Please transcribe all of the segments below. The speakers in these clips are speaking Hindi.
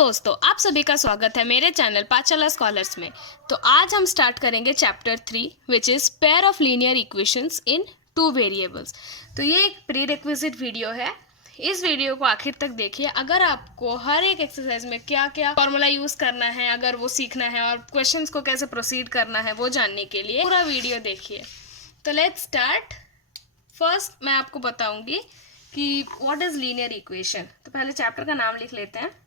दोस्तों, आप सभी का स्वागत है मेरे चैनल पाठशाला स्कॉलर्स में। तो आज हम स्टार्ट करेंगे chapter 3 which is pair of linear equations in two variables. तो ये एक प्री रिक्विजिट वीडियो है। इस वीडियो को आखिर तक देखिए। अगर आपको हर एक एक्सरसाइज में क्या क्या फॉर्मूला यूज़ करना है, अगर वो सीखना है और क्वेश्चंस को कैसे प्रोसीड करना है वो जानने के लिए पूरा वीडियो देखिए। तो लेट्स स्टार्ट। फर्स्ट मैं आपको बताऊंगी कि व्हाट इज़ लीनियर इक्वेशन। तो पहले चैप्टर का नाम लिख लेते हैं।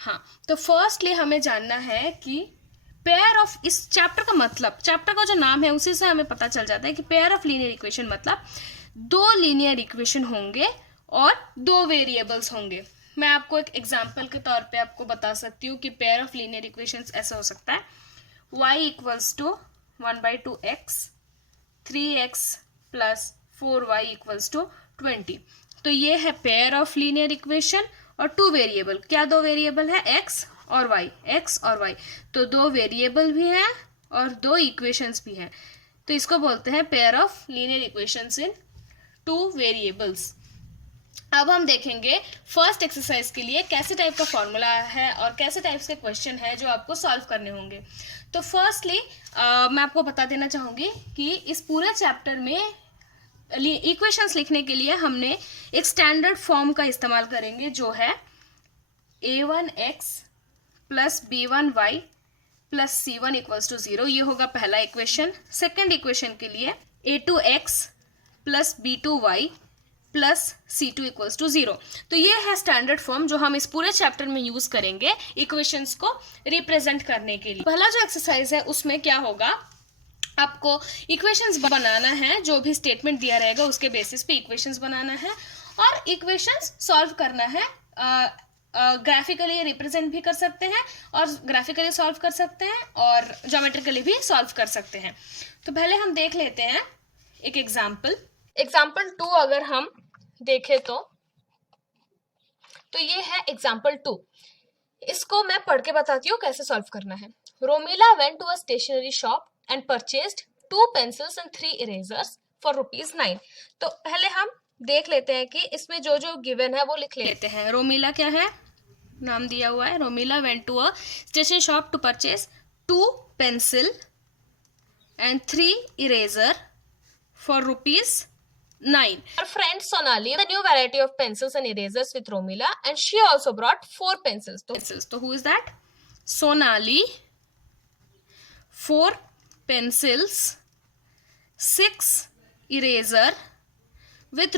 हाँ, तो फर्स्टली हमें जानना है कि पेयर ऑफ, इस चैप्टर का मतलब, चैप्टर का जो नाम है उसी से हमें पता चल जाता है कि पेयर ऑफ लीनियर इक्वेशन मतलब दो लीनियर इक्वेशन होंगे और दो वेरिएबल्स होंगे। मैं आपको एक एग्जांपल के तौर पे आपको बता सकती हूँ कि पेयर ऑफ लीनियर इक्वेशंस ऐसा हो सकता है y equals to 1/2x 3x plus 4y equals to 20। तो ये है पेयर ऑफ लीनियर इक्वेशन और टू वेरिएबल। क्या दो वेरिएबल है? x और y, x और y। तो दो वेरिएबल भी हैं और दो इक्वेशंस भी हैं, तो इसको बोलते हैं pair of linear equations in two variables. अब हम देखेंगे फर्स्ट एक्सरसाइज के लिए कैसे टाइप का फॉर्मूला है और कैसे टाइप्स के क्वेश्चन है जो आपको सॉल्व करने होंगे। तो फर्स्टली मैं आपको बता देना चाहूँगी कि इस पूरे चैप्टर में इक्वेशंस लिखने के लिए हमने एक स्टैंडर्ड फॉर्म का इस्तेमाल करेंगे जो है a1x plus b1y plus c1 equals to 0। ये होगा पहला इक्वेशन। सेकेंड इक्वेशन के लिए a2x plus b2y plus c2 equals to 0। तो ये है स्टैंडर्ड फॉर्म जो हम इस पूरे चैप्टर में यूज करेंगे इक्वेशंस को रिप्रेजेंट करने के लिए। पहला जो एक्सरसाइज है उसमें क्या होगा, आपको इक्वेशंस बनाना है। जो भी स्टेटमेंट दिया रहेगा उसके बेसिस पे इक्वेशंस बनाना है और इक्वेशंस सॉल्व करना है। ग्राफिकली रिप्रेजेंट भी कर सकते हैं और ग्राफिकली सॉल्व कर सकते हैं और ज्योमेट्रिकली भी सॉल्व कर सकते हैं। तो पहले हम देख लेते हैं एक एग्जाम्पल 2 अगर हम देखें तो ये है एग्जाम्पल 2। इसको मैं पढ़ के बताती हूँ कैसे सॉल्व करना है। Romila went to a stationery shop and purchased 2 pencils and 3 erasers for ₹9। तो पहले हम देख लेते हैं कि इसमें जो जो गिवन है वो लिख लेते हैं। रोमिला क्या है, नाम दिया हुआ है। Romila went to a station shop to purchase 2 pencil and 3 eraser for ₹9। Her friend Sonali the new variety of pencils and erasers with Romila and she also brought 4 pencils. So who is that? Sonali 4 pencils, 6 eraser with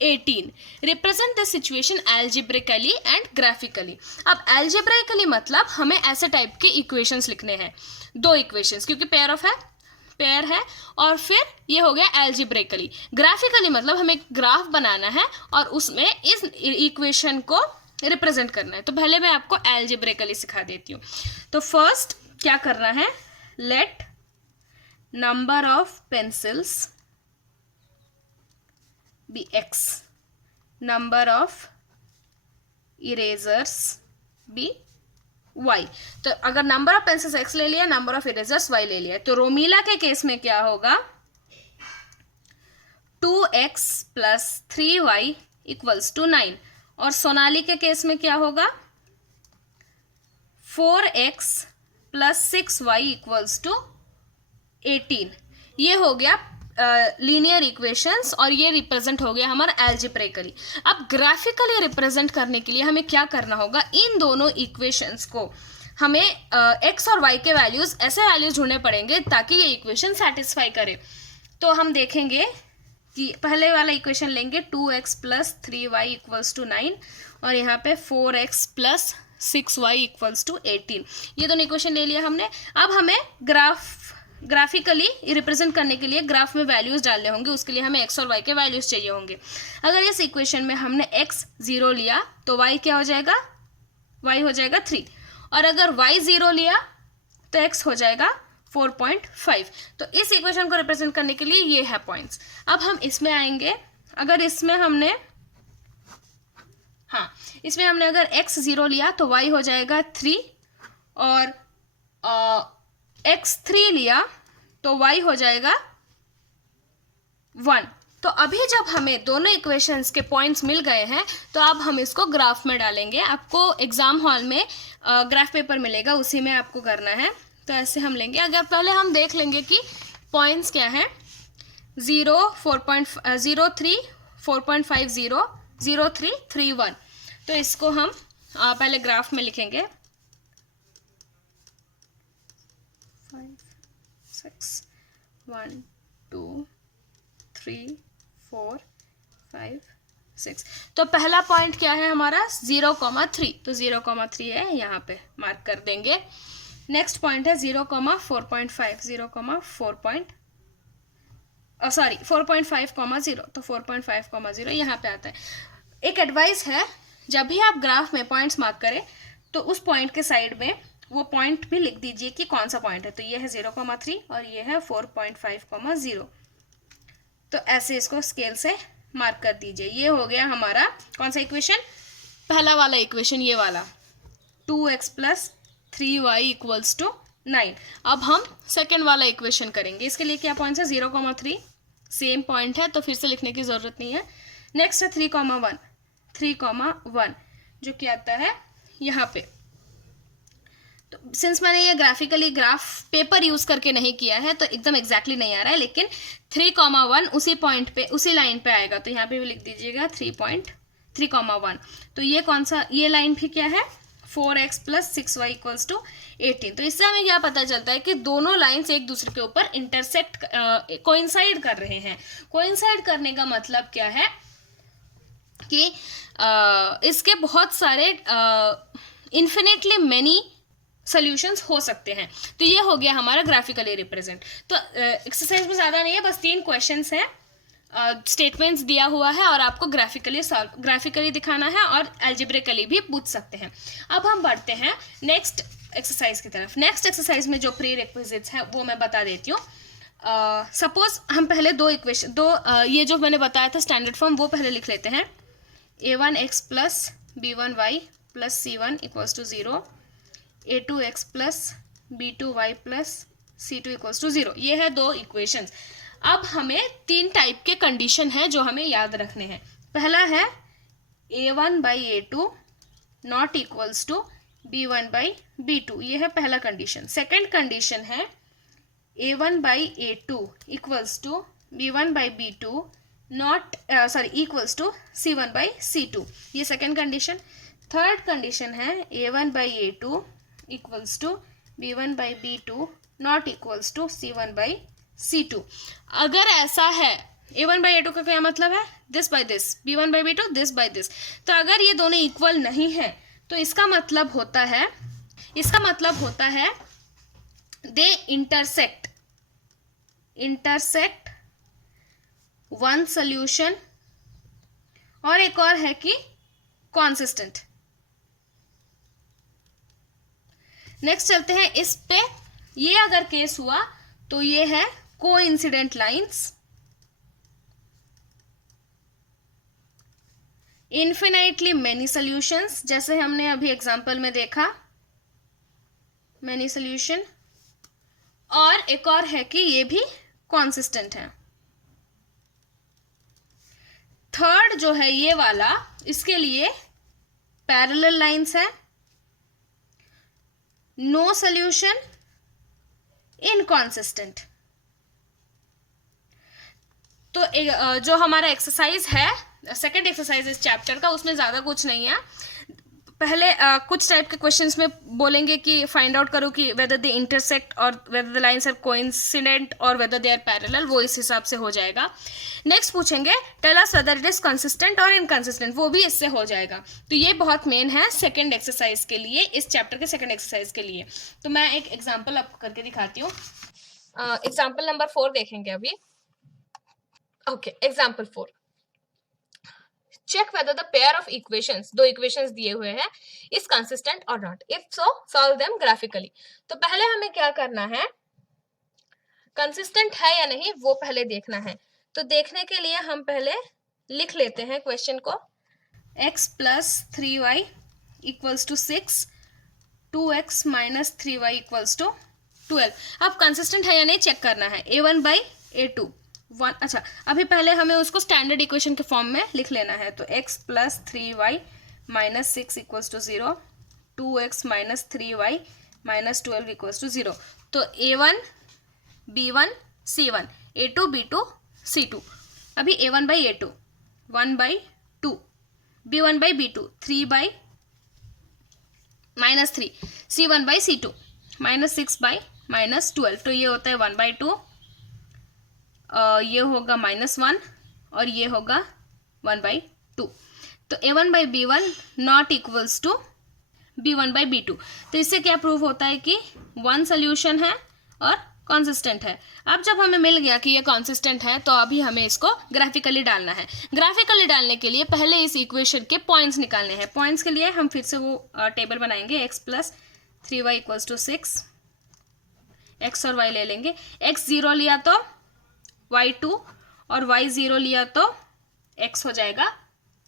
₹18। Represent the situation algebraically and graphically। अब algebraically मतलब हमें ऐसे टाइप के इक्वेशंस लिखने हैं, दो इक्वेशंस, क्योंकि पेयर है और फिर ये हो गया algebraically। ग्राफिकली मतलब हमें ग्राफ बनाना है और उसमें इस इक्वेशन को रिप्रेजेंट करना है। तो पहले मैं आपको algebraically सिखा देती हूँ। तो फर्स्ट क्या करना है, let number of pencils be x, number of erasers be y। तो अगर नंबर ऑफ पेंसिल्स x ले लिया, नंबर ऑफ इरेजर्स y ले लिया, तो रोमिला के केस में क्या होगा, 2x plus 3y equals to 9। और सोनाली के केस में क्या होगा, 4x plus 6y equals to 18। ये हो गया लीनियर इक्वेशंस और ये रिप्रेजेंट हो गया हमारा एल्जेब्रेकली। अब ग्राफिकली रिप्रेजेंट करने के लिए हमें क्या करना होगा, इन दोनों इक्वेशंस को हमें x और y के वैल्यूज, ऐसे वैल्यूज ढूंढने पड़ेंगे ताकि ये इक्वेशन सेटिस्फाई करे। तो हम देखेंगे कि पहले वाला इक्वेशन लेंगे 2x plus 3y equals to 9 और यहाँ पे 4x plus 6y equals to 18। ये दोनों इक्वेशन ले लिया हमने। अब हमें ग्राफिकली रिप्रेजेंट करने के लिए ग्राफ में वैल्यूज डालने होंगे, उसके लिए हमें x और y के वैल्यूज चाहिए होंगे। अगर इस इक्वेशन में हमने x 0 लिया तो y क्या हो जाएगा, y हो जाएगा 3, और अगर y 0 लिया तो x हो जाएगा 4.5। तो इस इक्वेशन को रिप्रेजेंट करने के लिए ये है पॉइंट्स। अब हम इसमें आएंगे। अगर इसमें हाँ, इसमें हमने अगर x 0 लिया तो y हो जाएगा 3 और x 3 लिया तो y हो जाएगा 1। तो अभी जब हमें दोनों इक्वेशंस के पॉइंट्स मिल गए हैं तो अब हम इसको ग्राफ में डालेंगे। आपको एग्जाम हॉल में ग्राफ पेपर मिलेगा, उसी में आपको करना है। तो ऐसे हम लेंगे, अगर पहले हम देख लेंगे कि पॉइंट्स क्या है, 0 4.03 4.50 03 31। तो इसको हम पहले ग्राफ में लिखेंगे 5 6 1 2 3 4 5 6। तो पहला पॉइंट क्या है हमारा 0,3, तो 0,3 है, यहाँ पे मार्क कर देंगे। नेक्स्ट पॉइंट है 0,4.5 4.5,0 तो 4.5,0 यहाँ पे आता है। एक एडवाइस है, जब भी आप ग्राफ में पॉइंट्स मार्क करें तो उस पॉइंट के साइड में वो पॉइंट भी लिख दीजिए कि कौन सा पॉइंट है। तो ये है 0,3 और ये है 4.5,0। तो ऐसे इसको स्केल से मार्क कर दीजिए। ये हो गया हमारा कौन सा इक्वेशन, पहला वाला इक्वेशन, ये वाला 2x + 3y = 9। अब हम सेकेंड वाला इक्वेशन करेंगे। इसके लिए क्या पॉइंट है, 0,3 सेम पॉइंट है तो फिर से लिखने की ज़रूरत नहीं है। नेक्स्ट है 3,1 जो कि आता है यहाँ पे। तो सिंस मैंने ये ग्राफिकली ग्राफ पेपर यूज़ करके नहीं किया है तो एकदम एग्जैक्टली नहीं आ रहा है, लेकिन 3,1 उसी पॉइंट पे, उसी लाइन पे आएगा। तो यहाँ पे भी लिख दीजिएगा 3,1। तो ये कौन सा, ये लाइन भी क्या है, 4x + 6y = 18। तो इससे हमें क्या पता चलता है कि दोनों लाइंस एक दूसरे के ऊपर इंटरसेक्ट कोइंसाइड कर रहे हैं। कोइंसाइड करने का मतलब क्या है कि इसके बहुत सारे इन्फिनिटली मैनी सॉल्यूशंस हो सकते हैं। तो ये हो गया हमारा ग्राफिकली रिप्रेजेंट। तो एक्सरसाइज में ज़्यादा नहीं है, बस 3 क्वेश्चंस हैं, स्टेटमेंट्स दिया हुआ है और आपको ग्राफिकली दिखाना है और एल्जेब्रिकली भी पूछ सकते हैं। अब हम बढ़ते हैं नेक्स्ट एक्सरसाइज की तरफ। नेक्स्ट एक्सरसाइज में जो प्री रिक्विजिट्स है वो मैं बता देती हूँ। सपोज हम पहले ये जो मैंने बताया था स्टैंडर्ड फॉर्म वो पहले लिख लेते हैं। a1x + b1y + c1 = 0, a2x + b2y + c2 = 0। ये है 2 इक्वेशंस। अब हमें 3 टाइप के कंडीशन है जो हमें याद रखने हैं। पहला है a1/a2 ≠ b1/b2, ये है पहला कंडीशन। सेकंड कंडीशन है a1/a2 = b1/b2 = c1/c2, ये सेकंड कंडीशन। थर्ड कंडीशन है a1/a2 = b1/b2 ≠ c1/c2। अगर ऐसा है, a1/a2 का क्या मतलब है, this by this, b1/b2 this by this. तो अगर ये दोनों इक्वल नहीं है तो इसका मतलब होता है दे इंटरसेक्ट वन सॉल्यूशन, और एक और है कि कॉन्सिस्टेंट। नेक्स्ट चलते हैं इस पे। ये अगर केस हुआ तो ये है coincident lines, infinitely many solutions, जैसे हमने अभी एग्जांपल में देखा मैनी सॉल्यूशन, और एक और है कि ये भी कॉन्सिस्टेंट है। थर्ड जो है ये वाला, इसके लिए पैरेलल लाइंस है, नो सॉल्यूशन, इनकॉन्सिस्टेंट। तो जो हमारा एक्सरसाइज है, सेकंड एक्सरसाइज इस चैप्टर का, उसमें ज़्यादा कुछ नहीं है। पहले कुछ टाइप के क्वेश्चंस में बोलेंगे कि फाइंड आउट करो कि वेदर दे इंटरसेक्ट और whether the lines are coincident और वेदर दे आर पैरेलल, वो इस हिसाब से हो जाएगा। नेक्स्ट पूछेंगे tell us whether it is consistent और इनकंसिस्टेंट, वो भी इससे हो जाएगा। तो ये बहुत मेन है सेकंड एक्सरसाइज के लिए, इस चैप्टर के सेकंड एक्सरसाइज के लिए। तो मैं एक एग्जाम्पल आपको करके दिखाती हूँ। एग्जाम्पल नंबर 4 देखेंगे अभी। Okay, example 4, check whether the pair of equations, 2 equations दिए हुए हैं, is consistent or not. If so, solve them graphically. तो पहले हमें क्या करना है, कंसिस्टेंट है या नहीं वो पहले देखना है। तो देखने के लिए हम पहले लिख लेते हैं क्वेश्चन को। x plus 3y equals to 6, 2x minus 3y equals to 12। अब कंसिस्टेंट है या नहीं चेक करना है। a1 by a2 1। अच्छा, अभी पहले हमें उसको स्टैंडर्ड इक्वेशन के फॉर्म में लिख लेना है। तो x plus 3y minus 6 equals to 0, 2x minus 3y minus 12 equals to 0। तो a1 b1 c1, a2 b2 c2। अभी a1 by a2 1 by 2, b1 by b2 3 by minus 3, c1 by c2 minus 6 by minus 12। तो ये होता है 1 बाई 2, ये होगा -1 और ये होगा 1 बाई 2। तो a1 by b1 not equals to b1 by b2। तो इससे क्या प्रूव होता है कि वन सोल्यूशन है और कॉन्सिस्टेंट है। अब जब हमें मिल गया कि ये कॉन्सिस्टेंट है तो अभी हमें इसको ग्राफिकली डालना है। ग्राफिकली डालने के लिए पहले इस इक्वेशन के पॉइंट्स निकालने हैं। पॉइंट्स के लिए हम फिर से वो टेबल बनाएंगे। x plus 3y equals to 6, x और y ले लेंगे। x 0 लिया तो y 2 और y 0 लिया तो x हो जाएगा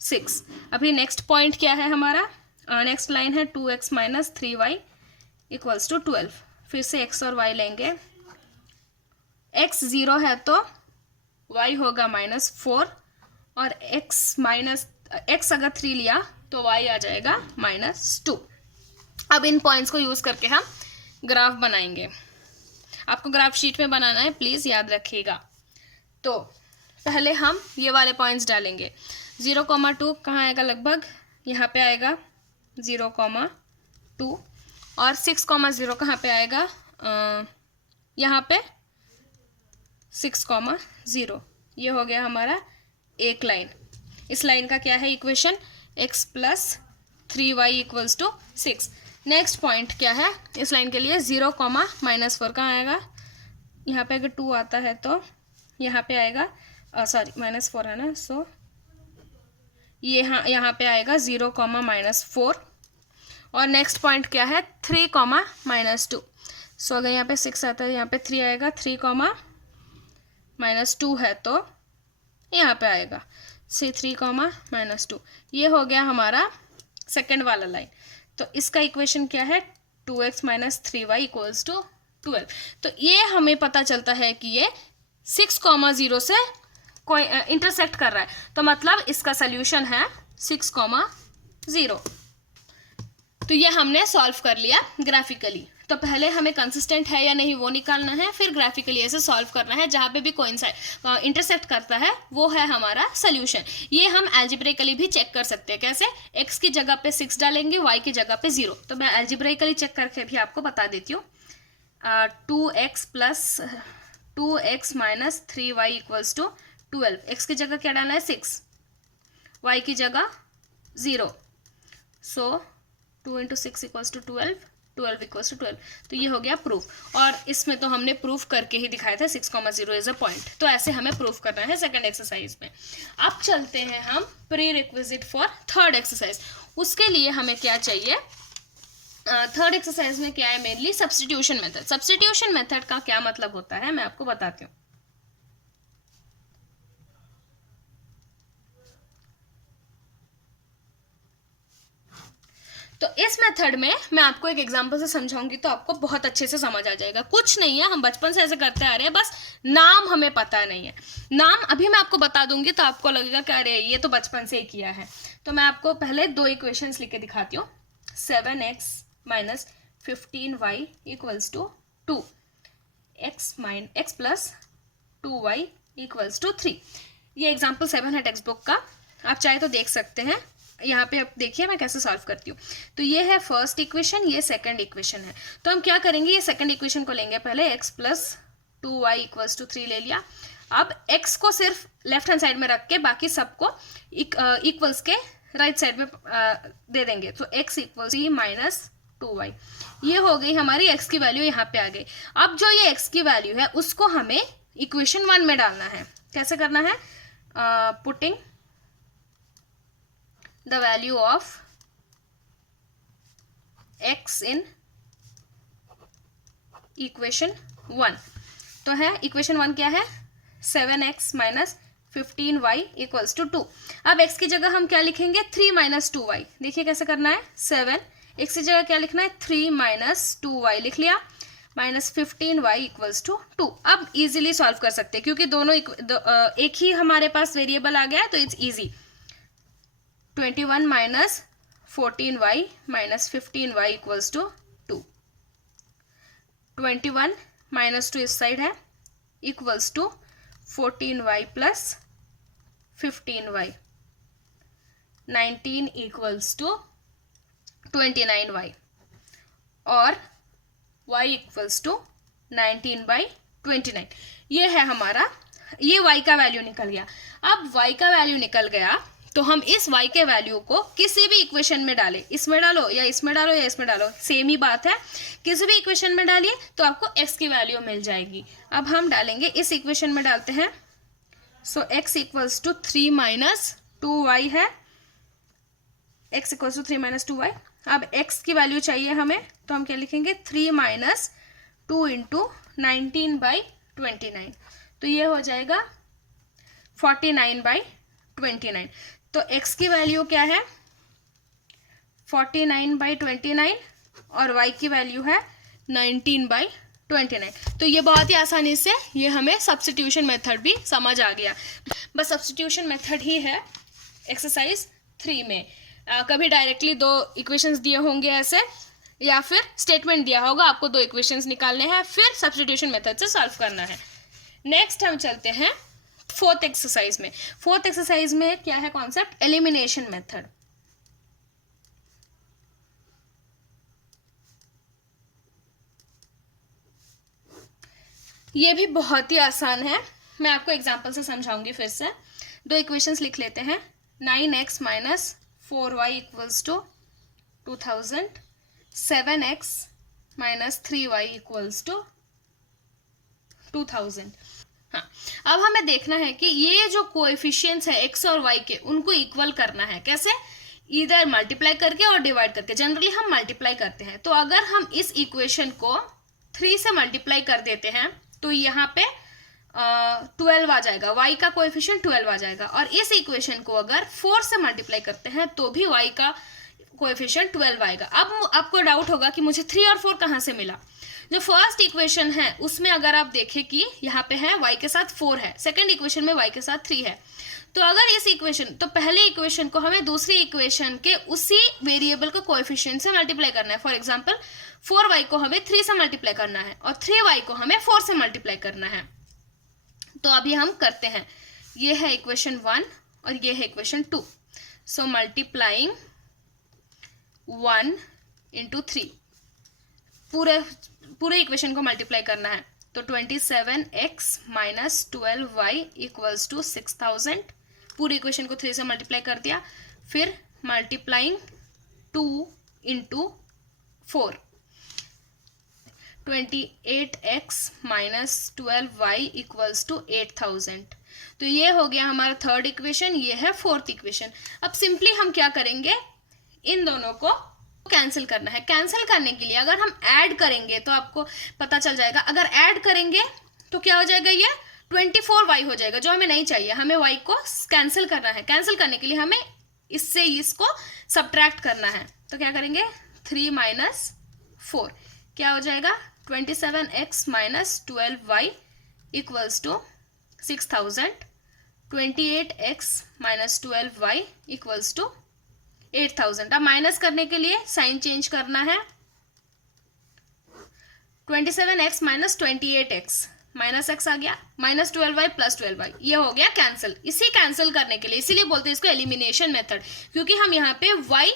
6। अभी नेक्स्ट पॉइंट क्या है हमारा, नेक्स्ट लाइन है 2x minus 3y equals to 12। फिर से x और y लेंगे। x 0 है तो y होगा -4 और x अगर 3 लिया तो y आ जाएगा -2। अब इन पॉइंट्स को यूज करके हम ग्राफ बनाएंगे। आपको ग्राफ शीट में बनाना है, प्लीज याद रखिएगा। तो पहले हम ये वाले पॉइंट्स डालेंगे। 0,2 कहाँ आएगा, लगभग यहाँ पे आएगा 0,2 और 6,0 कहाँ पे आएगा, यहाँ पे 6,0। ये हो गया हमारा एक लाइन। इस लाइन का क्या है equation, x plus 3y equals to 6। Next point क्या है इस लाइन के लिए, 0, -4 कहाँ आएगा, यहाँ पे अगर 2 आता है तो यहाँ पे आएगा, सॉरी -4 है ना, सो ये यहाँ पे आएगा 0, -4। और नेक्स्ट पॉइंट क्या है 3, -2। सो अगर यहाँ पे 6 आता है यहाँ पे 3 आएगा, 3, -2 है तो यहाँ पे आएगा C3, -2। ये हो गया हमारा सेकेंड वाला लाइन। तो इसका इक्वेशन क्या है, 2x minus 3y equals to 12। तो ये हमें पता चलता है कि ये 6,0 से कोई इंटरसेक्ट कर रहा है, तो मतलब इसका सोल्यूशन है 6,0। तो ये हमने सॉल्व कर लिया ग्राफिकली। तो पहले हमें कंसिस्टेंट है या नहीं वो निकालना है, फिर ग्राफिकली ऐसे सॉल्व करना है। जहाँ पे भी कोइंसाइड इंटरसेक्ट करता है वो है हमारा सोल्यूशन। ये हम एल्जेब्रिकली भी चेक कर सकते हैं। कैसे, x की जगह पे 6 डालेंगे, y की जगह पे 0। तो मैं एल्जेब्रिकली चेक करके भी आपको बता देती हूँ। 2x minus 3y equals to 12। x की जगह क्या डालना है 6, y की जगह 0। सो 2 × 6 इक्वल्स टू 12, 12 इक्वल्स टू 12। तो ये हो गया प्रूफ। और इसमें तो हमने प्रूफ करके ही दिखाया था 6,0 इज अ पॉइंट। तो ऐसे हमें प्रूफ करना है सेकंड एक्सरसाइज में। अब चलते हैं हम pre requisite for third exercise. उसके लिए हमें क्या चाहिए, थर्ड एक्सरसाइज में क्या है, mainly substitution method. Substitution method का क्या मतलब होता है मैं आपको बताती हूँ। तो इस मेथड में मैं आपको एक एग्जांपल से समझाऊंगी तो आपको बहुत अच्छे से समझ आ जाएगा। कुछ नहीं है, हम बचपन से ऐसे करते आ रहे हैं, बस नाम हमें पता नहीं है। नाम अभी मैं आपको बता दूंगी तो आपको लगेगा कि अरे ये तो बचपन से ही किया है। तो मैं आपको पहले 2 इक्वेशंस लिख के दिखाती हूँ। 7x minus 15y equals to 2, x plus 2y equals to 3। ये एग्जाम्पल 7 है टेक्स्ट बुक का, आप चाहे तो देख सकते हैं। यहाँ पे आप देखिए मैं कैसे सॉल्व करती हूँ। तो ये है फर्स्ट इक्वेशन, ये सेकंड इक्वेशन है। तो हम क्या करेंगे, ये सेकंड इक्वेशन को लेंगे पहले, x plus 2y equals to 3 ले लिया। अब x को सिर्फ लेफ्ट हैंड साइड में रख के बाकी सबको इक्वल्स के राइट साइड में दे देंगे। तो x इक्वल्स 3 माइनस 2y, ये हो गई हमारी x की वैल्यू, यहाँ पे आ गई। अब जो ये x की वैल्यू है उसको हमें इक्वेशन 1 में डालना है। कैसे करना है, putting the value of x in equation 1। तो है इक्वेशन 1 क्या है, 7x minus 15y equals to 2। अब x की जगह हम क्या लिखेंगे, 3 माइनस 2y। देखिए कैसे करना है, 7, x की जगह क्या लिखना है, 3 माइनस 2y लिख लिया, माइनस 15y इक्वल्स टू 2। अब इजीली सॉल्व कर सकते हैं क्योंकि दोनों एक ही हमारे पास वेरिएबल आ गया है, तो it's easy. 21 minus 14y minus 15y equals to 2। 21 minus 2 इस साइड है, equals to 14y plus 15y। 19 equals to 29y और y इक्वल्स टू 19/29। ये है हमारा, ये y का वैल्यू निकल गया। अब y का वैल्यू निकल गया तो हम इस y के वैल्यू को किसी भी इक्वेशन में डालें, इसमें डालो या इसमें डालो या इसमें डालो, सेम ही बात है, किसी भी इक्वेशन में डालिए तो आपको x की वैल्यू मिल जाएगी। अब हम डालेंगे, इस इक्वेशन में डालते हैं, so x equals to 3 minus 2y है, x equals to 3 minus 2y। अब x की वैल्यू चाहिए हमें, तो हम क्या लिखेंगे, 3 माइनस 2 इंटू 19/29, तो ये हो जाएगा 49/29। तो x की वैल्यू क्या है, 49/29 और y की वैल्यू है 19/29। तो ये बहुत ही आसानी से ये हमें सब्स्टिट्यूशन मेथड भी समझ आ गया। बस सब्स्टिट्यूशन मेथड ही है एक्सरसाइज 3 में। कभी डायरेक्टली 2 इक्वेशंस दिए होंगे ऐसे, या फिर स्टेटमेंट दिया होगा, आपको 2 इक्वेशंस निकालने हैं, फिर सब्स्टिट्यूशन मेथड से सॉल्व करना है। नेक्स्ट हम चलते हैं 4th एक्सरसाइज में। 4th एक्सरसाइज में क्या है कॉन्सेप्ट, एलिमिनेशन मेथड। ये भी बहुत ही आसान है, मैं आपको एग्जांपल से समझाऊंगी। फिर से 2 इक्वेशंस लिख लेते हैं, 9x minus 4y equals to 2000, 7x minus 3y equals to 2000। हाँ, अब हमें देखना है कि ये जो कोएफिशिएंट्स है x और y के, उनको इक्वल करना है। कैसे, इधर मल्टीप्लाई करके और डिवाइड करके। जनरली हम मल्टीप्लाई करते हैं, तो अगर हम इस इक्वेशन को 3 से मल्टीप्लाई कर देते हैं तो यहाँ पे 12 आ जाएगा, y का कोएफिशिएंट 12 आ जाएगा। और इस इक्वेशन को अगर 4 से मल्टीप्लाई करते हैं तो भी y का कोएफिशिएंट 12 आएगा। अब आपको डाउट होगा कि मुझे 3 और 4 कहाँ से मिला। जो फर्स्ट इक्वेशन है उसमें अगर आप देखें कि यहाँ पे है y के साथ 4 है, सेकंड इक्वेशन में y के साथ 3 है, तो अगर इस इक्वेशन, तो पहले इक्वेशन को हमें दूसरी इक्वेशन के उसी वेरिएबल को कोएफिशिएंट से मल्टीप्लाई करना है। फॉर एग्जांपल 4y को हमें 3 से मल्टीप्लाई करना है और 3y को हमें 4 से मल्टीप्लाई करना है। तो अभी हम करते हैं, ये है इक्वेशन 1 और ये है इक्वेशन 2। सो मल्टीप्लाइंग 1 इंटू 3, पूरे इक्वेशन को मल्टीप्लाई करना है। तो 27x minus 12y equals to 6000, पूरी इक्वेशन को 3 से मल्टीप्लाई कर दिया। फिर multiplying 2 into 4, 28x minus 12y equals to 8000। तो ये हो गया हमारा थर्ड इक्वेशन, ये है फोर्थ इक्वेशन। अब सिंपली हम क्या करेंगे, इन दोनों को कैंसिल करना है। कैंसिल करने के लिए अगर हम ऐड करेंगे तो आपको पता चल जाएगा, अगर ऐड करेंगे तो क्या हो जाएगा, ये 24y हो जाएगा, जो हमें नहीं चाहिए। हमें y को कैंसिल करना है। कैंसिल करने के लिए हमें इससे इसको सब्ट्रैक्ट करना है। तो क्या करेंगे, 3 माइनस 4 क्या हो जाएगा, 27x minus 12y equals to 6000, 28x minus 12y equals to 8000। अब माइनस करने के लिए साइन चेंज करना है। 27x minus 28x, minus x आ गया, माइनस 12y प्लस 12y, ये हो गया कैंसिल। इसी कैंसिल करने के लिए, इसीलिए बोलते हैं इसको एलिमिनेशन मेथड, क्योंकि हम यहाँ पे y,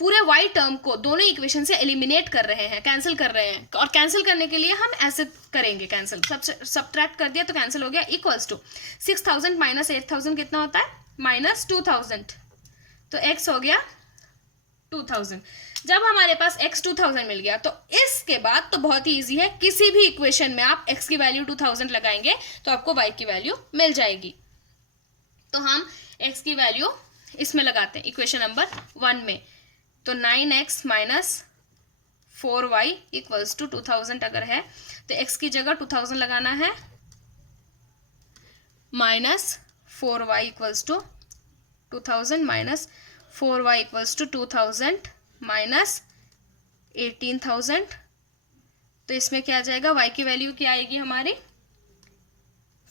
पूरे y टर्म को दोनों इक्वेशन से एलिमिनेट कर रहे हैं, कैंसिल कर रहे हैं। और कैंसिल करने के लिए हम ऐसे करेंगे, कैंसिल सब्ट्रैक्ट कर दिया तो कैंसिल हो गया। इक्वल्स टू 6000 माइनस 8000 कितना होता है, माइनस 2000, तो x हो गया 2000। जब हमारे पास x 2000 मिल गया तो इसके बाद तो बहुत ही इजी है, किसी भी इक्वेशन में आप x की वैल्यू 2000 लगाएंगे तो आपको y की वैल्यू मिल जाएगी। तो हम x की वैल्यू इसमें लगाते हैं इक्वेशन नंबर 1 में। तो 9x minus 4y equals to 2000 अगर है तो x की जगह 2000 लगाना है, minus 4y equals to 2000 minus 4y equals to 2000 minus 18,000। तो इसमें क्या आ जाएगा, y की वैल्यू क्या आएगी हमारी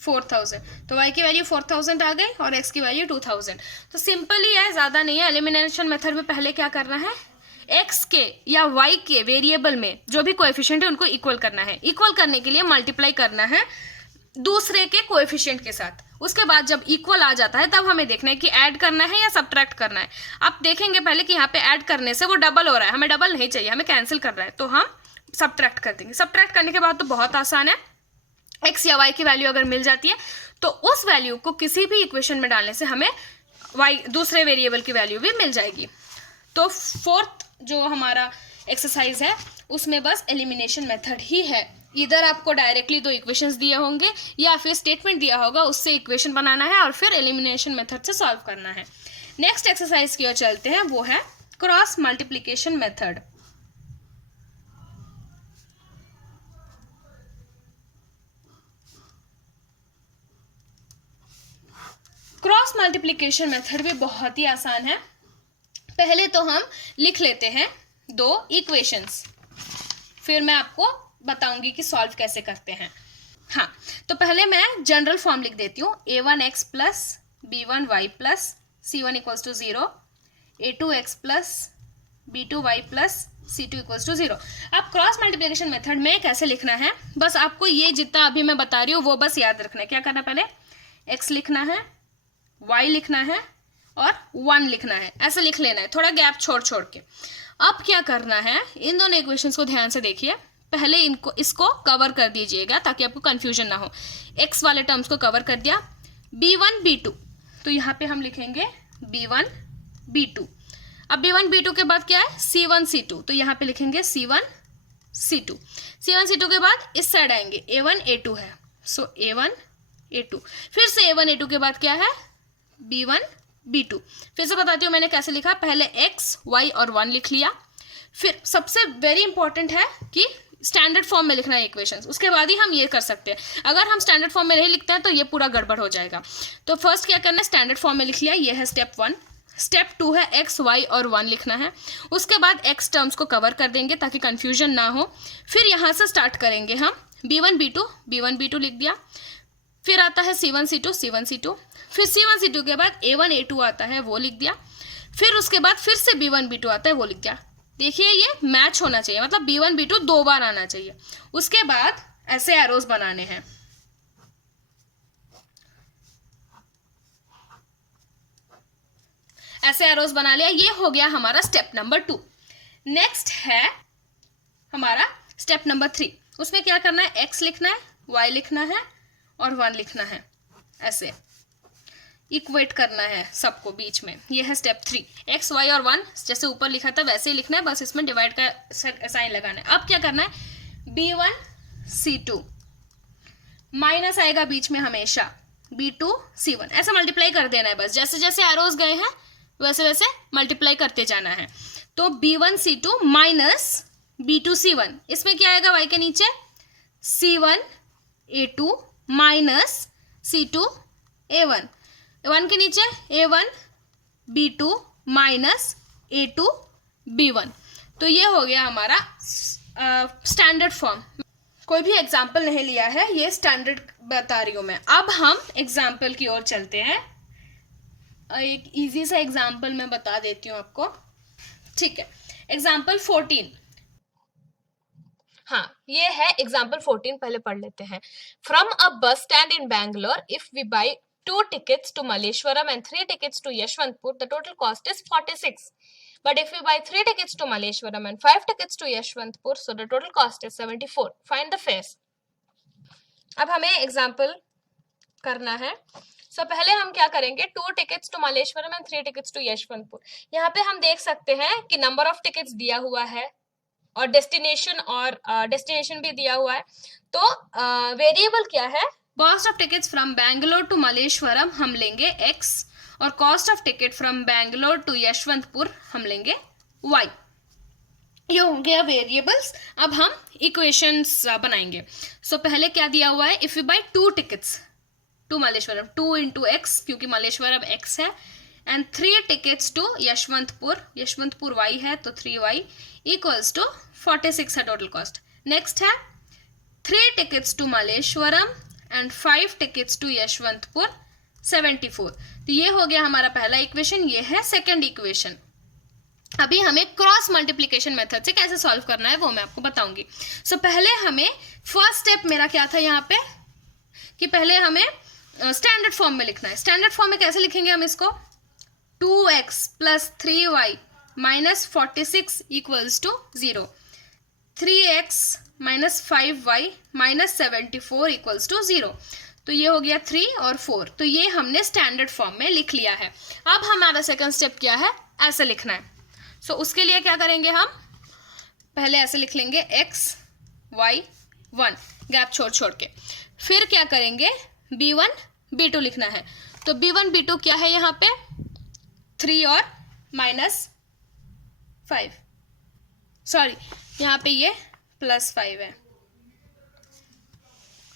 4000। तो y की वैल्यू 4000 आ गई और x की वैल्यू 2000। तो सिंपल ही है, ज़्यादा नहीं है। एलिमिनेशन मेथड में पहले क्या करना है, x के या y के वेरिएबल में जो भी कोएफिशिएंट है उनको इक्वल करना है। इक्वल करने के लिए मल्टीप्लाई करना है दूसरे के कोएफिशिएंट के साथ। उसके बाद जब इक्वल आ जाता है तब हमें देखना है कि ऐड करना है या सब्ट्रैक्ट करना है। आप देखेंगे पहले कि यहाँ पे ऐड करने से वो डबल हो रहा है, हमें डबल नहीं चाहिए, हमें कैंसिल कर रहा है, तो हम सब्ट्रैक्ट कर देंगे। सब्ट्रैक्ट करने के बाद तो बहुत आसान है, x या y की वैल्यू अगर मिल जाती है तो उस वैल्यू को किसी भी इक्वेशन में डालने से हमें y दूसरे वेरिएबल की वैल्यू भी मिल जाएगी। तो फोर्थ जो हमारा एक्सरसाइज है उसमें बस एलिमिनेशन मेथड ही है। इधर आपको डायरेक्टली दो इक्वेशंस दिए होंगे या फिर स्टेटमेंट दिया होगा, उससे इक्वेशन बनाना है और फिर एलिमिनेशन मेथड से सॉल्व करना है। नेक्स्ट एक्सरसाइज की ओर चलते हैं, वो है cross multiplication method. Cross multiplication method भी बहुत ही आसान है। पहले तो हम लिख लेते हैं दो इक्वेशंस, फिर मैं आपको बताऊंगी कि सॉल्व कैसे करते हैं। हाँ, तो पहले मैं जनरल फॉर्म लिख देती हूँ। a1x plus b1y plus c1 equals to 0, a2x plus b2y plus c2 equals to 0। अब क्रॉस मल्टीप्लिकेशन मेथड में कैसे लिखना है, बस आपको ये जितना अभी मैं बता रही हूँ वो बस याद रखना है। क्या करना, पहले x लिखना है, y लिखना है और 1 लिखना है, ऐसे लिख लेना है, थोड़ा गैप छोड़ छोड़ के। अब क्या करना है, इन दोनों इक्वेशंस को ध्यान से देखिए। पहले इसको कवर कर दीजिएगा ताकि आपको कंफ्यूजन ना हो। x वाले टर्म्स को कवर कर दिया, b1 b2, तो यहाँ पे हम लिखेंगे b1 b2। अब b1 b2 के बाद क्या है, c1 c2, तो यहाँ पे लिखेंगे c1 c2। c1 c2 के बाद इस साइड आएंगे, a1 a2 है, सो a1 a2। फिर से a1 a2 के बाद क्या है, b1 b2। फिर से बताती हूँ मैंने कैसे लिखा, पहले x y और 1 लिख लिया। फिर सबसे वेरी इंपॉर्टेंट है कि स्टैंडर्ड फॉर्म में लिखना है इक्वेशंस, उसके बाद ही हम ये कर सकते हैं। अगर हम स्टैंडर्ड फॉर्म में नहीं लिखते हैं तो ये पूरा गड़बड़ हो जाएगा। तो फर्स्ट क्या करना है, स्टैंडर्ड फॉर्म में लिख लिया, ये है स्टेप 1। स्टेप 2 है x y और 1 लिखना है। उसके बाद x टर्म्स को कवर कर देंगे ताकि कंफ्यूजन ना हो। फिर यहाँ से स्टार्ट करेंगे हम, b1 b2 लिख दिया। फिर आता है c1 c2, फिर c1 c2 के बाद a1 a2 आता है, वो लिख दिया। फिर उसके बाद फिर से b1 b2 आता है, वो लिख दिया। देखिए ये मैच होना चाहिए, मतलब b1 b2 दो बार आना चाहिए। उसके बाद ऐसे एरोज बनाने हैं, ऐसे एरोज बना लिया। ये हो गया हमारा स्टेप नंबर 2। नेक्स्ट है हमारा स्टेप नंबर 3। उसमें क्या करना है, x लिखना है, y लिखना है और 1 लिखना है, ऐसे इक्वेट करना है सबको बीच में। ये है स्टेप 3। x y और 1 जैसे ऊपर लिखा था वैसे ही लिखना है, बस इसमें डिवाइड का साइन लगाना है। अब क्या करना है, b1 c2 माइनस आएगा बीच में हमेशा b2 c1, ऐसा मल्टीप्लाई कर देना है। बस जैसे जैसे एरोज गए हैं वैसे वैसे मल्टीप्लाई करते जाना है। तो b1 c2 minus b2 c1, इसमें क्या आएगा y के नीचे, c1 a2 minus c2 a1, 1 के नीचे a1 b2 minus a2 b1। तो ये हो गया हमारा स्टैंडर्ड फॉर्म। कोई भी एग्जाम्पल नहीं लिया है, ये स्टैंडर्ड बता रही हूँ मैं। अब हम एग्जाम्पल की ओर चलते हैं। एक इजी सा एग्जाम्पल मैं बता देती हूँ आपको, ठीक है। एग्जाम्पल 14, हाँ ये है एग्जाम्पल 14, पहले पढ़ लेते हैं। From a bus stand in Bangalore, if we buy 2 tickets to Malleshwaram and 3 tickets to Yashwantpur, the total cost is 46. But if we buy 3 tickets to Malleshwaram and 5 tickets to Yashwantpur, so the total cost is 74. Find the fares. अब हमें एग्जाम्पल करना है। So पहले हम क्या करेंगे, 2 tickets to Malleshwaram and 3 tickets to Yashwantpur। यहाँ पे हम देख सकते हैं कि नंबर ऑफ टिकट्स दिया हुआ है और डेस्टिनेशन भी दिया हुआ है। तो वेरिएबल क्या है, cost of tickets from Bangalore to Malleswaram हम लेंगे x और cost of ticket from Bangalore to Yeshwantpur हम लेंगे y। ये हो गया वेरिएबल्स। अब हम इक्वेशंस बनाएंगे। सो पहले क्या दिया हुआ है, if you buy 2 tickets, to Malleswaram, 2 into x क्योंकि मल्लेश्वरम x है, and 3 tickets to Yeshwanthpur, Yeshwanthpur y है तो 3y इक्वल्स टू 46 है टोटल कॉस्ट। नेक्स्ट है 3 tickets to Malleswaram and 5 tickets to Yeshwanthpur 74। तो ये हो गया हमारा पहला इक्वेशन, ये है सेकंड इक्वेशन। अभी हमें क्रॉस मल्टीप्लिकेशन मेथड से कैसे सॉल्व करना है वो मैं आपको बताऊंगी। सो पहले हमें फर्स्ट स्टेप मेरा क्या था यहाँ पे कि पहले हमें स्टैंडर्ड फॉर्म में लिखना है। स्टैंडर्ड फॉर्म में कैसे लिखेंगे हम इसको, 2x plus 3y minus 46 equals to 0, 3x minus 5y minus 74 equals to 0। तो ये हो गया 3 और 4, तो ये हमने स्टैंडर्ड फॉर्म में लिख लिया है। अब हमारा सेकंड स्टेप क्या है, ऐसे लिखना है। सो उसके लिए क्या करेंगे, हम पहले ऐसे लिख लेंगे x y 1 गैप छोड़ छोड़ के, फिर क्या करेंगे b1 b2 लिखना है। तो b1 b2 क्या है यहाँ पे 3 और माइनस 5, सॉरी यहाँ पे ये प्लस 5 है।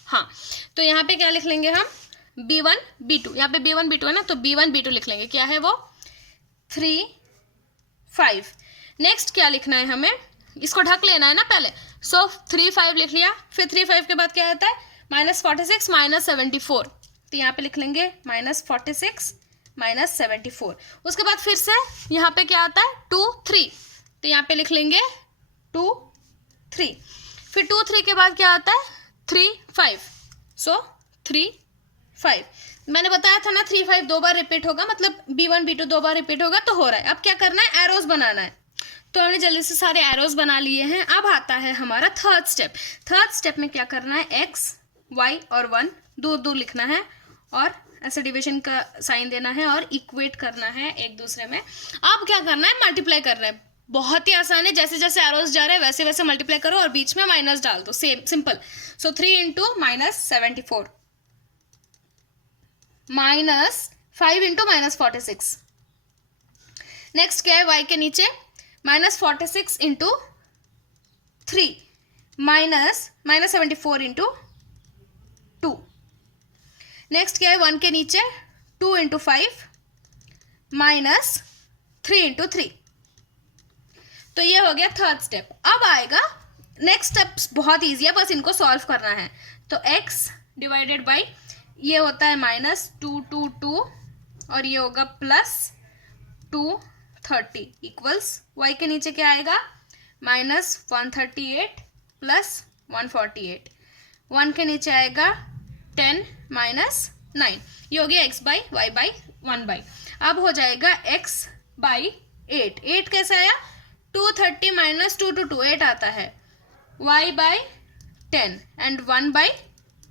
हाँ, तो यहाँ पे क्या लिख लेंगे हम b1 b2, यहाँ पे b1 b2 है ना, तो b1 b2 लिख लेंगे। क्या है वो 3 5। नेक्स्ट क्या लिखना है हमें, इसको ढक लेना है ना पहले। सो 3 5 लिख लिया, फिर 3 5 के बाद क्या आता है माइनस 46 माइनस 74, तो यहाँ पे लिख लेंगे माइनस 46 माइनस 74। उसके बाद फिर से यहाँ पे क्या आता है 2 3, तो यहाँ पे लिख लेंगे 2 3, फिर 2 3 के बाद क्या आता है 3 5, सो 3 5। मैंने बताया था ना 3 5 दो बार रिपीट होगा, मतलब b1 b2 दो बार रिपीट होगा, तो हो रहा है। अब क्या करना है, एरोज बनाना है। तो हमने जल्दी से सारे एरोज बना लिए हैं। अब आता है हमारा थर्ड स्टेप। थर्ड स्टेप में क्या करना है, x y और 1 दूर दूर लिखना है और ऐसे डिवीजन का साइन देना है और इक्वेट करना है एक दूसरे में। अब क्या करना है, मल्टीप्लाई करना है। बहुत ही आसान है, जैसे जैसे एरोज जा रहे हैं वैसे वैसे मल्टीप्लाई करो और बीच में माइनस डाल दो, सेम सिंपल। सो 3 into minus 74 minus 5 into minus 46। Next क्या है, y के नीचे minus 46 into 3 minus 74 into 2। Next क्या है, 1 के नीचे 2 इंटू 5 माइनस 3 इंटू 3। तो ये हो गया थर्ड स्टेप। अब आएगा नेक्स्ट स्टेप, बहुत ईजी है, बस इनको सॉल्व करना है। तो x डिवाइडेड बाई ये होता है माइनस 2 2 2 और ये होगा प्लस 230 इक्वल्स y के नीचे क्या आएगा माइनस 138 प्लस 148, 1 के नीचे आएगा 10 माइनस 9, ये हो गया x by y by 1 by. अब हो जाएगा x बाई 8, 8 कैसे आया 230 माइनस 2 2 8 आता है, y बाई 10 एंड 1 बाई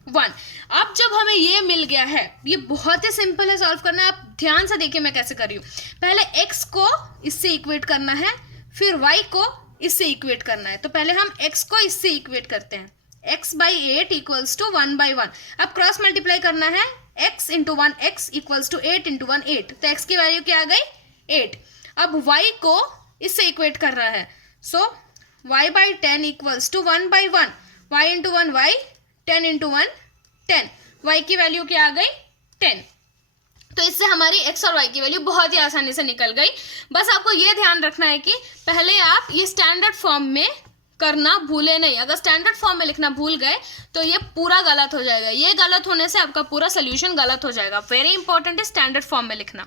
1। अब जब हमें ये मिल गया है, ये बहुत ही सिंपल है सॉल्व करना। आप ध्यान से देखिए मैं कैसे कर रही हूँ। पहले x को इससे इक्वेट करना है, फिर y को इससे इक्वेट करना है। तो पहले हम x को इससे इक्वेट करते हैं, x by 8 equals to 1 by 1। अब क्रॉस मल्टीप्लाई करना है, x into 1 x equals to 8 into 1 8, तो x की वैल्यू क्या आ गई 8। अब y को इससे इक्वेट कर रहा है, so y by 10 equals to 1 by 1, y into 1 y, 10 into 1 10, y की वैल्यू क्या आ गई 10। तो इससे हमारी x और y की वैल्यू बहुत ही आसानी से निकल गई। बस आपको ये ध्यान रखना है कि पहले आप ये स्टैंडर्ड फॉर्म में करना भूले नहीं। अगर स्टैंडर्ड फॉर्म में लिखना भूल गए तो ये पूरा गलत हो जाएगा, ये गलत होने से आपका पूरा सोल्यूशन गलत हो जाएगा। वेरी इंपॉर्टेंट है स्टैंडर्ड फॉर्म में लिखना।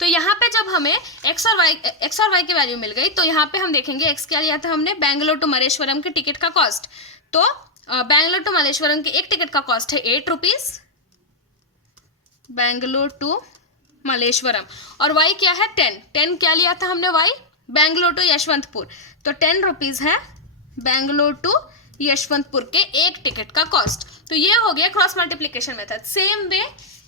तो यहाँ पे जब हमें x और y की वैल्यू मिल गई तो यहाँ पे हम देखेंगे x क्या लिया था हमने, बेंगलोर टू मल्लेश्वरम के टिकट का कॉस्ट। तो बेंगलोर टू मल्लेश्वरम की एक टिकट का कॉस्ट है 8 रुपीज, बेंगलोर टू मल्लेश्वरम, और y क्या है 10 क्या लिया था हमने y, बेंगलोर टू यशवंतपुर, तो 10 रुपीज है बेंगलोर टू यशवंतपुर के एक टिकट का कॉस्ट। तो ये हो गया cross multiplication method. Same way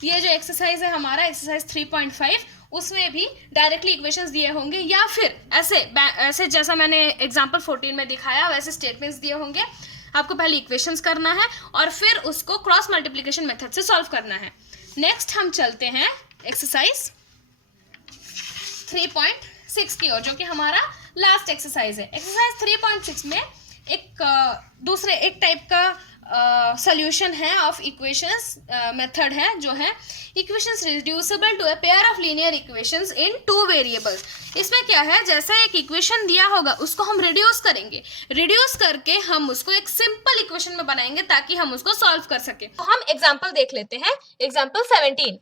ये जो एक्सरसाइज है हमारा एक्सरसाइज 3.5, उसमें भी डायरेक्टली इक्वेशंस दिए होंगे या फिर ऐसे जैसा मैंने एग्जांपल 14 में दिखाया वैसे स्टेटमेंट्स दिए होंगे। आपको पहले इक्वेशंस करना है और फिर उसको क्रॉस मल्टीप्लिकेशन मेथड से सॉल्व करना है। नेक्स्ट हम चलते हैं एक्सरसाइज 3.6 की ओर, जो कि हमारा लास्ट एक्सरसाइज है। एक्सरसाइज 3.6 में एक टाइप का सोल्यूशन है ऑफ इक्वेशंस मेथड है जो है equations reducible to a pair of linear equations in two variables. इसमें क्या है, जैसा एक इक्वेशन दिया होगा उसको हम रिड्यूस करेंगे, रिड्यूस करके हम उसको एक सिंपल इक्वेशन में बनाएंगे ताकि हम उसको सॉल्व कर सके। तो हम एग्जांपल देख लेते हैं, एग्जांपल 17।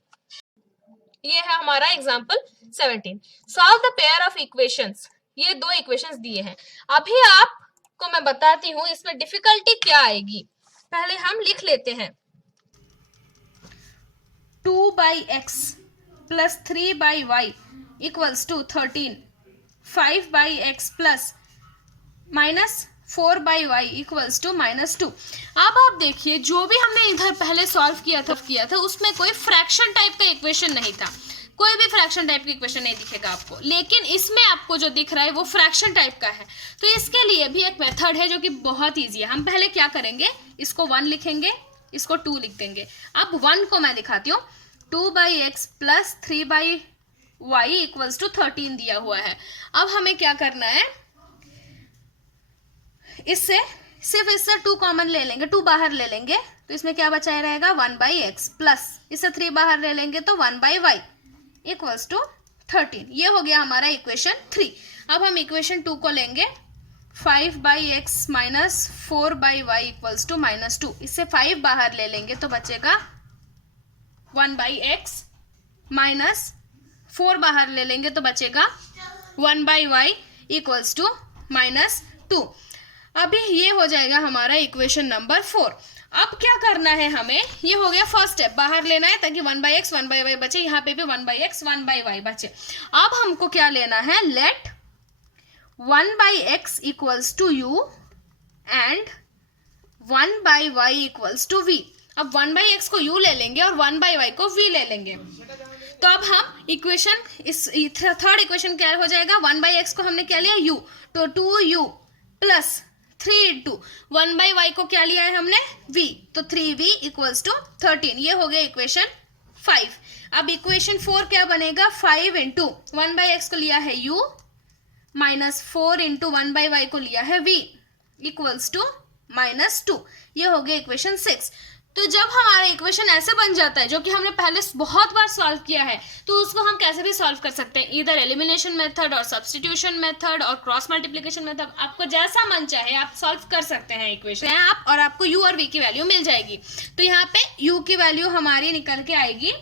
ये है हमारा example 17। Solve the pair of equations. ये दो इक्वेशंस दिए हैं। अभी आपको मैं बताती हूँ इसमें डिफिकल्टी क्या आएगी। पहले हम लिख लेते हैं 2/x plus 3/y equals to 13, 5/x plus minus 4/y equals to -2। अब आप देखिए जो भी हमने इधर पहले सॉल्व किया था उसमें कोई फ्रैक्शन टाइप का इक्वेशन नहीं था, कोई भी फ्रैक्शन टाइप की इक्वेशन नहीं दिखेगा आपको, लेकिन इसमें आपको जो दिख रहा है वो फ्रैक्शन टाइप का है। तो इसके लिए भी एक मेथड है जो कि बहुत ईजी है। हम पहले क्या करेंगे, इसको 1 लिखेंगे, इसको 2 लिख देंगे। अब 1 को मैं दिखाती हूँ, 2/x plus 3/y equals to 13 दिया हुआ है। अब हमें क्या करना है, इससे सिर्फ इससे 2 कॉमन ले लेंगे, 2 बाहर ले लेंगे तो इसमें क्या बचा रहेगा 1/x प्लस इससे 3 बाहर ले लेंगे तो 1/y इक्वल्स टू 13। ये हो गया हमारा इक्वेशन 3। अब हम इक्वेशन 2 को लेंगे, 5/x minus 4/y equals to -2। इससे 5 बाहर ले लेंगे तो बचेगा 1/x माइनस 4 बाहर ले लेंगे तो बचेगा 1/y इक्वल्स टू -2। अभी ये हो जाएगा हमारा इक्वेशन नंबर 4। अब क्या करना है हमें, ये हो गया फर्स्ट स्टेप, बाहर लेना है ताकि 1/x 1/y बचे, यहाँ पे भी 1/x 1/y बचे। अब हमको क्या लेना है, let 1/x equals to u and 1/y equals to v। अब 1/x को u ले लेंगे और 1/y को v ले लेंगे। तो अब हम इक्वेशन, इस थर्ड इक्वेशन क्या हो जाएगा, 1/x को हमने क्या लिया u, तो 2u प्लस 3 इंटू 1/y को क्या लिया है हमने v, तो 3v इक्वल्स टू 13। ये हो गया इक्वेशन 5। अब इक्वेशन 4 क्या बनेगा, 5 इंटू 1/x को लिया है u माइनस 4 इंटू 1/y को लिया है v इक्वल्स टू -2। ये हो गया इक्वेशन 6। तो जब हमारा इक्वेशन ऐसे बन जाता है जो कि हमने पहले बहुत बार सॉल्व किया है, तो उसको हम कैसे भी सॉल्व कर सकते हैं, इधर एलिमिनेशन मेथड और सब्स्टिट्यूशन मेथड और क्रॉस मल्टीप्लिकेशन मेथड, आपको जैसा मन चाहे आप सॉल्व कर सकते हैं इक्वेशन आप, और आपको u और v की वैल्यू मिल जाएगी। तो यहाँ पे u की वैल्यू हमारी निकल के आएगी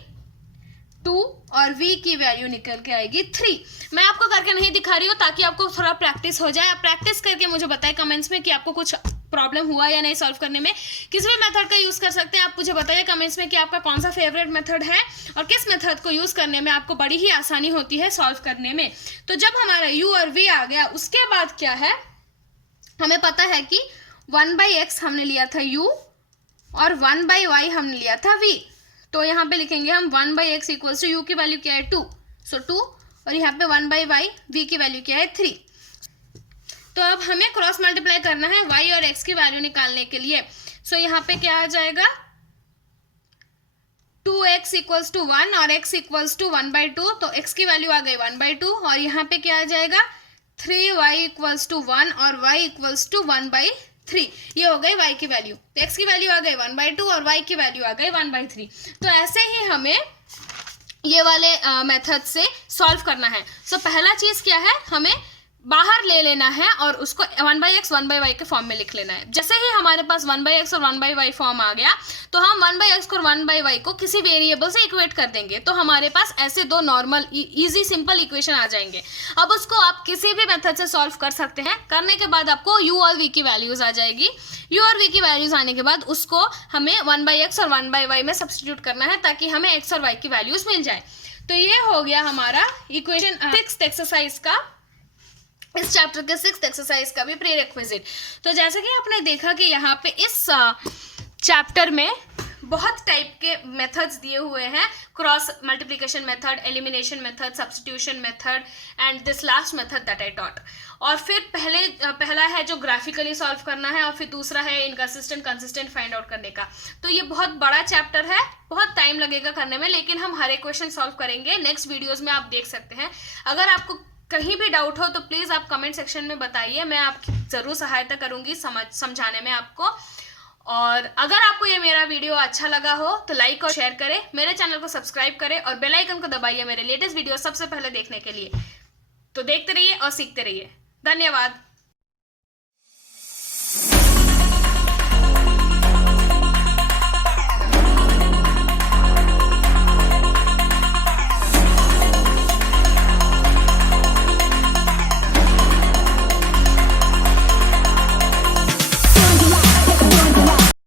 2 और v की वैल्यू निकल के आएगी 3। मैं आपको करके नहीं दिखा रही हूँ ताकि आपको थोड़ा प्रैक्टिस हो जाए। आप प्रैक्टिस करके मुझे बताएं कमेंट्स में कि आपको कुछ प्रॉब्लम हुआ या नहीं सॉल्व करने में। किसी भी मेथड का यूज कर सकते हैं, आप मुझे बताइए कमेंट्स में कि आपका कौन सा फेवरेट मेथड है और किस मेथड को यूज करने में आपको बड़ी ही आसानी होती है सॉल्व करने में। तो जब हमारा u और v आ गया, उसके बाद क्या है, हमें पता है कि 1/x हमने लिया था u और 1/y हमने लिया था v। तो यहाँ पे लिखेंगे हम 1/x इक्वल्स टू u की वैल्यू क्या है 2, सो 2, और यहाँ पे 1/y v की वैल्यू क्या है 3। तो अब हमें क्रॉस मल्टीप्लाई करना है y और x की वैल्यू निकालने के लिए। सो यहाँ पे क्या आ जाएगा, 2x इक्वल्स टू 1 और x इक्वल्स टू 1/2, तो x की वैल्यू आ गई 1/2, और यहाँ पे क्या आ जाएगा 3y इक्वल्स टू 1 और y इक्वल्स टू 1/3। ये हो गई y की वैल्यू, तो x की वैल्यू आ गई 1/2 और y की वैल्यू आ गई 1/3। तो ऐसे ही हमें ये वाले मेथड से सॉल्व करना है। सो पहला चीज क्या है, हमें बाहर ले लेना है और उसको 1/x 1/y के फॉर्म में लिख लेना है। जैसे ही हमारे पास 1/x और 1/y फॉर्म आ गया तो हम 1/x और 1/y को किसी वेरिएबल से इक्वेट कर देंगे, तो हमारे पास ऐसे दो नॉर्मल इजी सिंपल इक्वेशन आ जाएंगे। अब उसको आप किसी भी मेथड से सॉल्व कर सकते हैं। करने के बाद आपको u और v की वैल्यूज आ जाएगी। u और v की वैल्यूज आने के बाद उसको हमें 1/x और 1/y में सब्स्टिट्यूट करना है ताकि हमें x और y की वैल्यूज मिल जाए। तो ये हो गया हमारा इक्वेशन 6th एक्सरसाइज का, इस चैप्टर के 6th एक्सरसाइज का भी प्रीरिक्विजिट। तो जैसे कि आपने देखा कि यहाँ पे इस चैप्टर में बहुत टाइप के मेथड्स दिए हुए हैं, cross multiplication method, elimination method, substitution method and this last method that I taught. और फिर पहला है जो ग्राफिकली सॉल्व करना है और फिर दूसरा है इनकंसिस्टेंट कंसिस्टेंट फाइंड आउट करने का। तो ये बहुत बड़ा चैप्टर है, बहुत टाइम लगेगा करने में, लेकिन हम हर एक क्वेश्चन सॉल्व करेंगे। नेक्स्ट वीडियोज में आप देख सकते हैं। अगर आपको कहीं भी डाउट हो तो प्लीज़ आप कमेंट सेक्शन में बताइए, मैं आपकी ज़रूर सहायता करूँगी समझाने में आपको। और अगर आपको ये मेरा वीडियो अच्छा लगा हो तो लाइक और शेयर करें, मेरे चैनल को सब्सक्राइब करें और बेल आइकन को दबाइए मेरे लेटेस्ट वीडियो सबसे पहले देखने के लिए। तो देखते रहिए और सीखते रहिए। धन्यवाद।